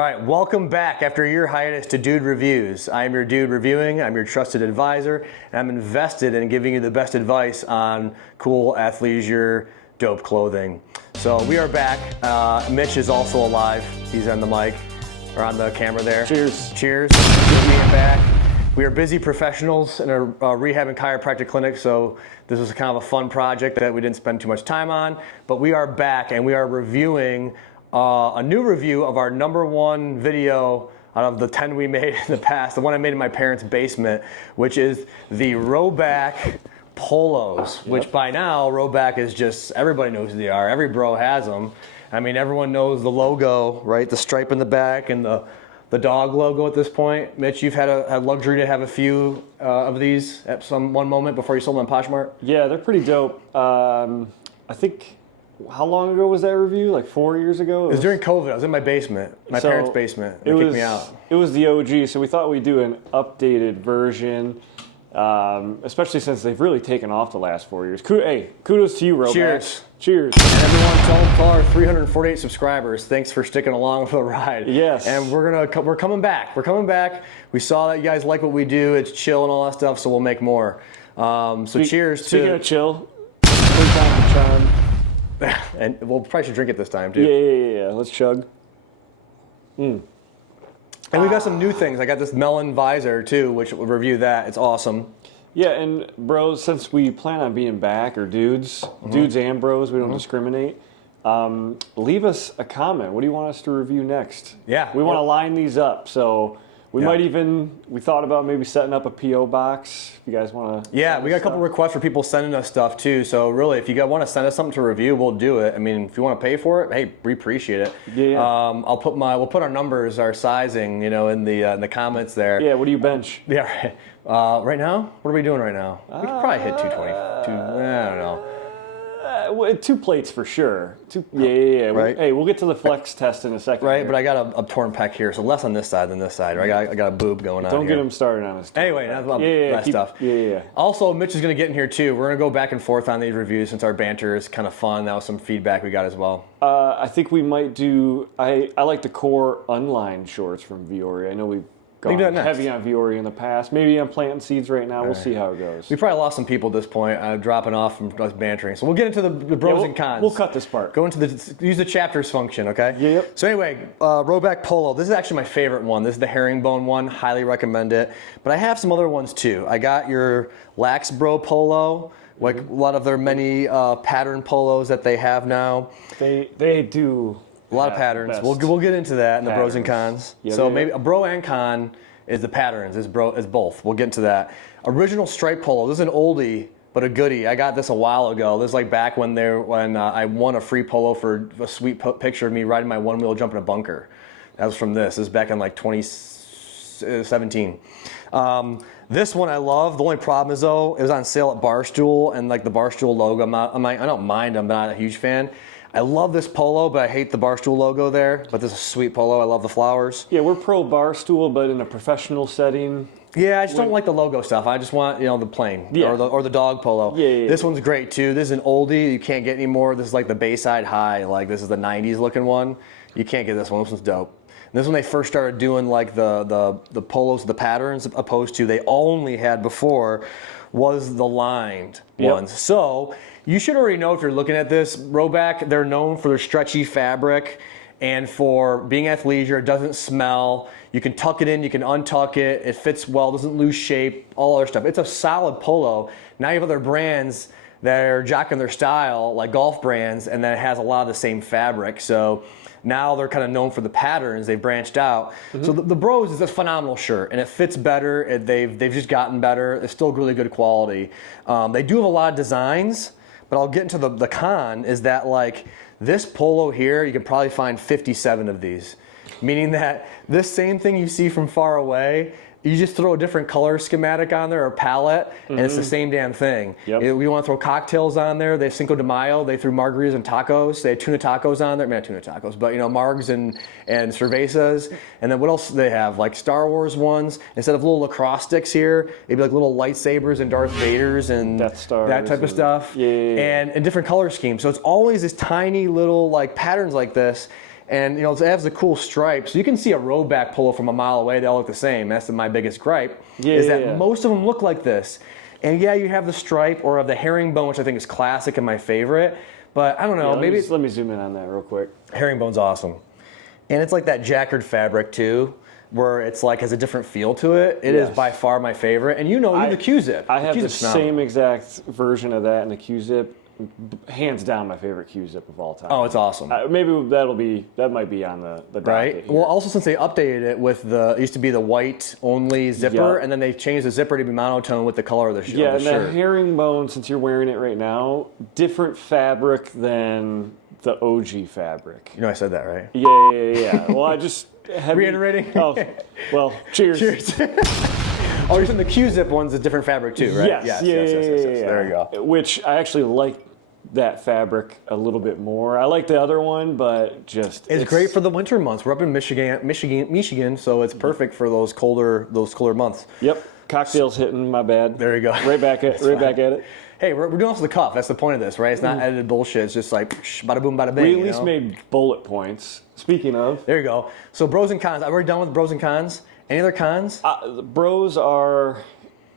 All right, welcome back after a year hiatus to Dude Reviews. I am your dude reviewing, I'm your trusted advisor, and I'm invested in giving you the best advice on cool athleisure, dope clothing. So we are back. Mitch is also alive. He's on the mic, or on the camera there. Cheers. Cheers. Good being back. We are busy professionals in a rehab and chiropractic clinic, so this was kind of a fun project that we didn't spend too much time on. But we are back and we are reviewing a new review of our #1 video out of the 10 we made in the past, the one I made in my parents' basement, which is the RHOBACK Polos, which by now, RHOBACK is just, everybody knows who they are. Every bro has them. I mean, everyone knows the logo, right? The stripe in the back and the dog logo at this point. Mitch, you've had a luxury to have a few of these at one moment before you sold them on Poshmark? Yeah, they're pretty dope. I think, how long ago was that review? Like 4 years ago? It was during COVID. I was in my basement, my parents' basement. They kicked me out. It was the OG, so we thought we'd do an updated version, especially since they've really taken off the last 4 years. Hey, kudos to you, RHOBACK. Cheers. Cheers. And everyone, tell our 348 subscribers, thanks for sticking along for the ride. Yes. And we're coming back. We're coming back. We saw that you guys like what we do. It's chill and all that stuff, so we'll make more. Cheers. Speaking of chill, good time to chime. And we'll probably should drink it this time too. Yeah. Let's chug. And we got some new things. I got this melon visor too, which we'll review that. It's awesome. Yeah, and bros, since we plan on being back, or dudes and bros, we don't discriminate. Leave us a comment. What do you want us to review next? Yeah. We want to line these up, so we might even, we thought about maybe setting up a P.O. box, if you guys want to. Yeah, we got a couple requests for people sending us stuff too, so really, if you guys want to send us something to review, we'll do it. I mean, if you want to pay for it, hey, we appreciate it. Yeah. We'll put our numbers, our sizing, in the comments there. Yeah, what do you bench? Yeah, right now? What are we doing right now? We could probably hit 220. I don't know. 2 plates for sure. Yeah. Right. Hey, we'll get to the flex test in a second. Right, here. but I got a torn pec here, so less on this side than this side. Right? I got a boob going on. Don't get him started on his. Anyway, that's about that stuff. Yeah. Also, Mitch is going to get in here too. We're going to go back and forth on these reviews since our banter is kind of fun. That was some feedback we got as well. I think we might do. I like the core unlined shorts from Viore. I know we've gone heavy on Viore in the past. Maybe I'm planting seeds right now. We'll see how it goes. We probably lost some people at this point, dropping off from us bantering. So we'll get into the pros and cons. We'll cut this part. Go into use the chapters function, okay? Yep. So anyway, RHOBACK Polo. This is actually my favorite one. This is the herringbone one. Highly recommend it. But I have some other ones too. I got your Lax Bro Polo. Like a lot of their many pattern polos that they have now. They do. A lot of patterns. We'll get into that in the pros and cons. Maybe a bro and con is the patterns. Is both. We'll get into that. Original stripe polo. This is an oldie but a goodie. I got this a while ago. This is like back when I won a free polo for a sweet picture of me riding my one wheel jumping a bunker. That was from this. This is back in like 2017. This one I love. The only problem is though, it was on sale at Barstool, and like the Barstool logo, I don't mind. I'm not a huge fan. I love this polo, but I hate the Barstool logo there. But this is a sweet polo. I love the flowers. Yeah, we're pro Barstool, but in a professional setting. Yeah, I just don't like the logo stuff. I just want the plain or the dog polo. Yeah. This one's great too. This is an oldie. You can't get any more. This is like the Bayside High. Like this is the '90s looking one. You can't get this one. This one's dope. And this is when they first started doing like the polos, the patterns, opposed to they only had before was the lined ones. So you should already know if you're looking at this. RHOBACK, they're known for their stretchy fabric and for being athleisure. It doesn't smell. You can tuck it in, you can untuck it. It fits well, doesn't lose shape, all other stuff. It's a solid polo. Now you have other brands that are jocking their style, like golf brands, and then it has a lot of the same fabric. So now they're kind of known for the patterns. They've branched out. So the Bros is a phenomenal shirt, and it fits better. They've just gotten better. It's still really good quality. They do have a lot of designs, but I'll get into the con is that like this polo here, you can probably find 57 of these. Meaning that this same thing you see from far away, you just throw a different color schematic on there or palette, and it's the same damn thing. We want to throw cocktails on there. They have Cinco de Mayo. They threw margaritas and tacos. They had tuna tacos on there. Not tuna tacos, but margs and cervezas. And then what else do they have? Like Star Wars ones. Instead of little lacrosse sticks here, it'd be like little lightsabers and Darth Vaders and Death Stars, that type of stuff. And different color schemes. So it's always this tiny little like patterns like this. And you know, it has the cool stripes. So you can see a RHOBACK polo from a mile away. They all look the same. That's my biggest gripe. Is that most of them look like this. And yeah, you have the stripe or the herringbone, which I think is classic and my favorite. But I don't know, maybe let me zoom in on that real quick. Herringbone's awesome. And it's like that jacquard fabric too, where it's like has a different feel to it. It is by far my favorite. And you know, the Q-zip. I have the same exact version of that in the Q-zip. Hands down my favorite Q-zip of all time. Oh, it's awesome. Maybe that might be on the right. Well, also since they updated it with it used to be the white only zipper, and then they changed the zipper to be monotone with the color of the shirt. Yeah, and the herringbone, since you're wearing it right now, different fabric than the OG fabric. You know I said that, right? Yeah. Well, I just reiterating. Oh, well, cheers. Cheers. Oh, you're saying the Q-zip one's a different fabric too, right? Yes. Yes. There you go. Which I actually like that fabric a little bit more. I like the other one, but it's great for the winter months. We're up in Michigan, so it's perfect for those colder months. Yep. Cocktails hitting, my bad. There you go. Right back at it. Hey, we're doing this to the cuff. That's the point of this, right? It's not edited bullshit. It's just like bada boom, bada bing. We at least made bullet points. Speaking of, there you go. So pros and cons. I've already done with pros and cons. Any other cons? The bros are.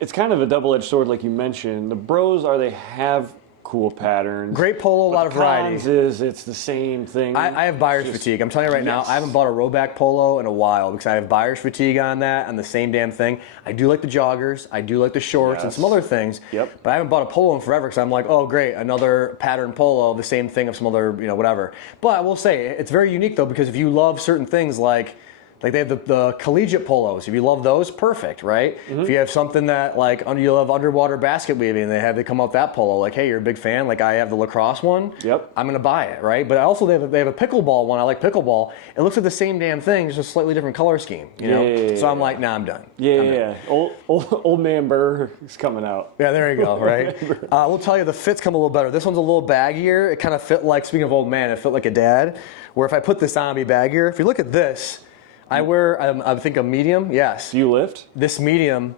It's kind of a double-edged sword, like you mentioned. The bros they have cool patterns. Great polo, a lot of variety. Cons is it's the same thing. I have buyer's fatigue. I'm telling you right now, I haven't bought a RHOBACK polo in a while because I have buyer's fatigue on that and the same damn thing. I do like the joggers, I do like the shorts and some other things. Yep. But I haven't bought a polo in forever because I'm like, oh great, another pattern polo, the same thing of some other, whatever. But I will say it's very unique though because if you love certain things like they have the collegiate polos. If you love those, perfect, right? If you have something that you love underwater basket weaving, they come out that polo. Like, hey, you're a big fan. Like I have the lacrosse one. Yep. I'm gonna buy it, right? But also they have a pickleball one. I like pickleball. It looks like the same damn thing, just a slightly different color scheme. You know. So I'm like, nah, I'm done. Yeah. Old man Burr is coming out. Yeah, there you go. Right. We'll tell you the fits come a little better. This one's a little baggier. It kind of fit like, speaking of old man, it fit like a dad. Where if I put this on, it'd be baggier. If you look at this. I wear, I think, a medium. Yes. Do you lift? This medium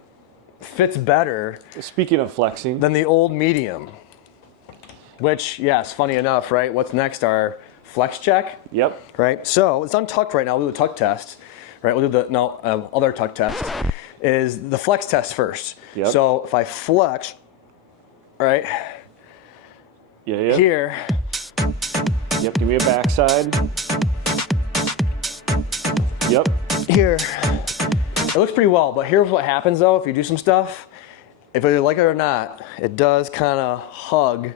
fits better. Speaking of flexing, than the old medium. Which, yes, funny enough, right? What's next? Our flex check. Yep. Right. So it's untucked right now. We'll do the tuck test. Right. We'll do the other tuck test. Is the flex test first. Yep. So if I flex, right. Yeah. Here. Yep. Give me a backside. Yep. Here. It looks pretty well, but here's what happens though if you do some stuff. If you like it or not, it does kind of hug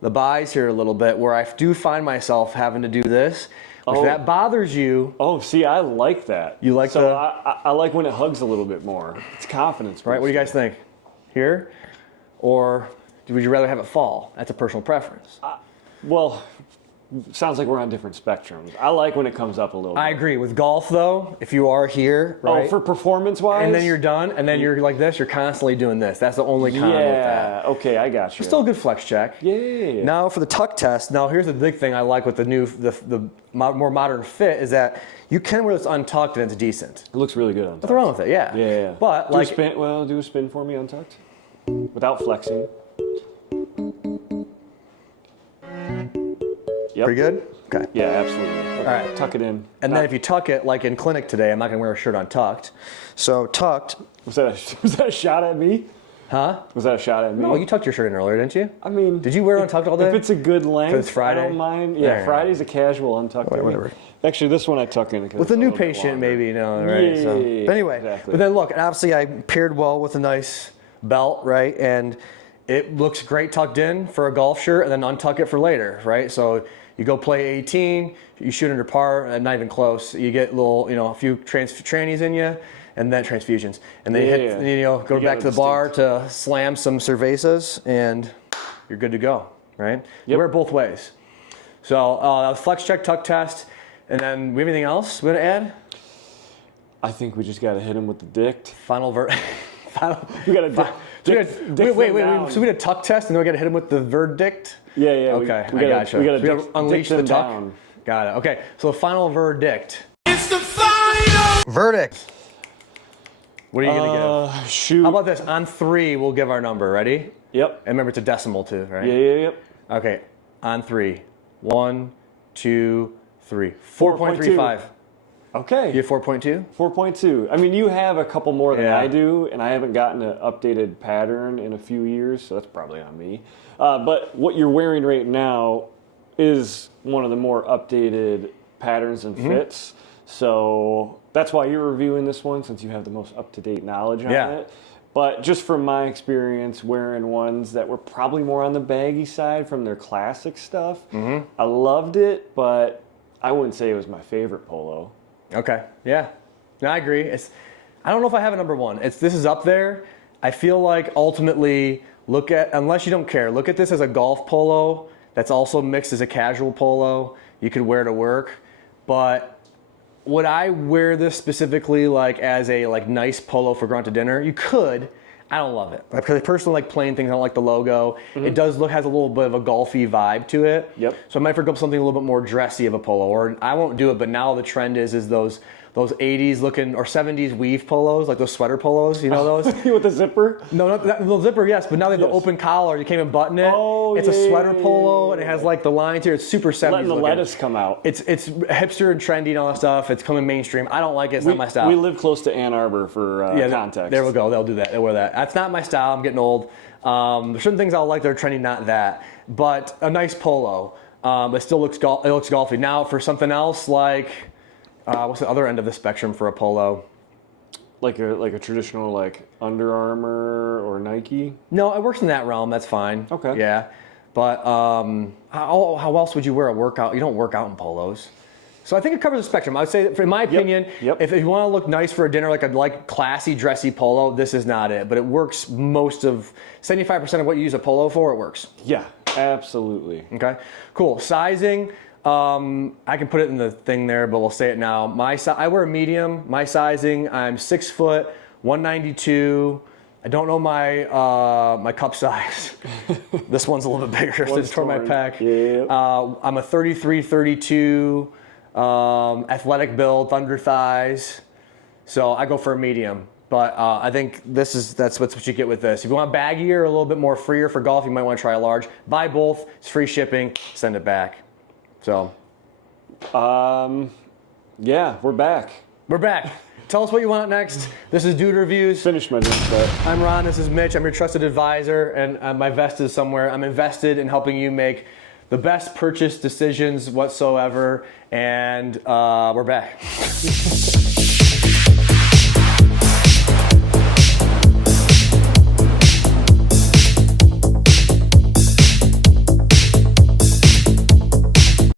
the buys here a little bit where I do find myself having to do this. If that bothers you. Oh, see, I like that. You like I like when it hugs a little bit more. It's confidence. Right, what do you guys think? Here? Or would you rather have it fall? That's a personal preference. Well, sounds like we're on different spectrums. I like when it comes up a little bit. I agree. With golf, though, if you are here, right? Oh, for performance-wise? And then you're done, and then you're like this, you're constantly doing this. That's the only con with that. Yeah, okay, I got you. It's still a good flex check. Yeah. Now for the tuck test, now here's the big thing I like with the more modern fit is that you can wear this untucked and it's decent. It looks really good untucked. Nothing wrong with it, yeah. Yeah. But do a spin for me untucked. Without flexing. Yep. Pretty good? Okay. Yeah, absolutely. Okay. All right. Tuck it in. And then if you tuck it, like in clinic today, I'm not going to wear a shirt untucked. So tucked. Was that a shot at me? Huh? Was that a shot at me? No, you tucked your shirt in earlier, didn't you? I mean... Did you wear it untucked all day? If it's a good length, 'cause it's Friday? I don't mind. Yeah, Friday's a casual untucked. Whatever. Actually, this one I tuck in. With a new patient, maybe, right? Yeah, so. But anyway, exactly. But then look, obviously I paired well with a nice belt, right? And it looks great tucked in for a golf shirt and then untuck it for later, right? So you go play 18, you shoot under par, not even close. You get a few trannies in you, and then transfusions. And then go back to the bar to slam some cervezas, and you're good to go, right? You wear it both ways. So flex check, tuck test, and then we have anything else we want to add? I think we just got to hit him with the dict. We got to wait. So we had a tuck test, and then we got to hit him with the verdict? Yeah. Okay, we gotcha. We got to unleash the tuck. Down. Got it. Okay, so the final verdict. It's the final Verdict. What are you going to give? Shoot. How about this? On 3, we'll give our number. Ready? Yep. And remember, it's a decimal too, right? Yeah. Okay, on 3. 1, 2, 3. 4.35. Okay. You have 4.2? 4.2. I mean, you have a couple more than Yeah. I do, and I haven't gotten an updated pattern in a few years, so that's probably on me. But what you're wearing right now is one of the more updated patterns and fits. So that's why you're reviewing this one, since you have the most up-to-date knowledge on Yeah. it. But just from my experience wearing ones that were probably more on the baggy side from their classic stuff, I loved it, but I wouldn't say it was my favorite polo. Okay. Yeah. No, I agree. I don't know if I have a number one. This is up there. I feel like ultimately, unless you don't care, look at this as a golf polo that's also mixed as a casual polo. You could wear to work. But would I wear this specifically like as a nice polo for going out to dinner? You could. I don't love it because I personally like plain things. I don't like the logo. It has a little bit of a golfy vibe to it. Yep. So I might forgo something a little bit more dressy of a polo, or I won't do it. But now the trend is those 80s looking or 70s weave polos, like those sweater polos. You know those? With the zipper? No, not the zipper. Yes, but now they have the open collar. You can't even button it. Oh, it's a sweater yeah. polo, and it has like the lines here. It's super 70s Letting the looking. lettuce come out. It's hipster and trendy and all that stuff. It's coming mainstream. I don't like it. It's not my style. We live close to Ann Arbor for context. There we go. They'll do that. They'll wear that. That's not my style. I'm getting old. There's certain things I'll like that are trendy, not that. But a nice polo. It still looks golfy. Now for something else like what's the other end of the spectrum for a polo? Like a traditional Under Armour or Nike. No, it works in that realm. That's fine. Okay. Yeah. But how else would you wear a workout? You don't work out in polos. So I think it covers the spectrum. I would say, in my opinion, Yep. if you want to look nice for a dinner, like classy, dressy polo, this is not it. But it works 75% of what you use a polo for, it works. Yeah, absolutely. Okay, cool. Sizing, I can put it in the thing there, but we'll say it now. I wear a medium. My sizing, I'm 6 foot, 192. I don't know my cup size. This one's a little bit bigger. So it's toward my pec. Yeah. I'm a 33, 32, athletic build, thunder thighs. So I go for a medium. But I think that's what you get with this. If you want baggier or a little bit more freer for golf, you might want to try a large. Buy both. It's free shipping. Send it back. So. Yeah, we're back. We're back. Tell us what you want next. This is Dude Reviews. Finish my drink set. I'm Ron. This is Mitch. I'm your trusted advisor, and my vest is somewhere. I'm invested in helping you make the best purchase decisions whatsoever, and we're back.